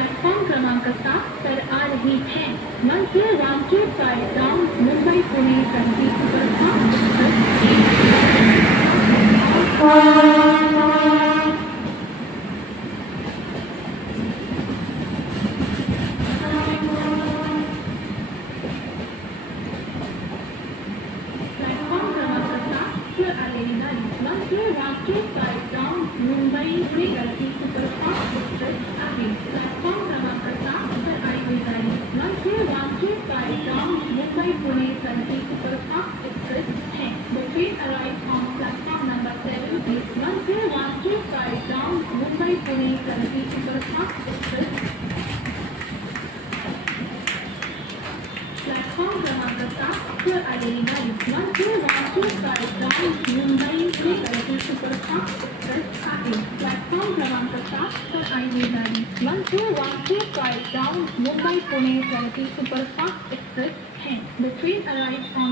Platform क्रमांक 7 पर आ रही है मध्य वांके पायदान मुंबई पुणे करती सुपरफास्ट प्लेटफॉर्म क्रमांक 7 पर आलेली गाडी मध्य वांके पायदान मुंबई पुणे करती सुपरफास्ट एक्सप्रेस आहे. प्लेटफॉर्म क्रमांक 7 पर आलेली गाडी मध्य वांके पायदान मुंबई पुणे करती सुपरफास्ट एक्सप्रेस है. The train arrives on platform number 7 is मध्य वांके पायदान मुंबई पुणे करती सुपरफास्ट एक्सप्रेस. प्लेटफॉर्म क्रमांक 7 पर आलेली गाडी मध्य वांके पायदान मुंबई पुणे करती सुपरफास्ट एक्सप्रेस आहे. प्लेटफॉर्म क्रमांक 7 पर आलेली गाडी मध्य वांके पायदान मुंबई पुणे करती सुपरफास्ट एक्सप्रेस है. The train arrives on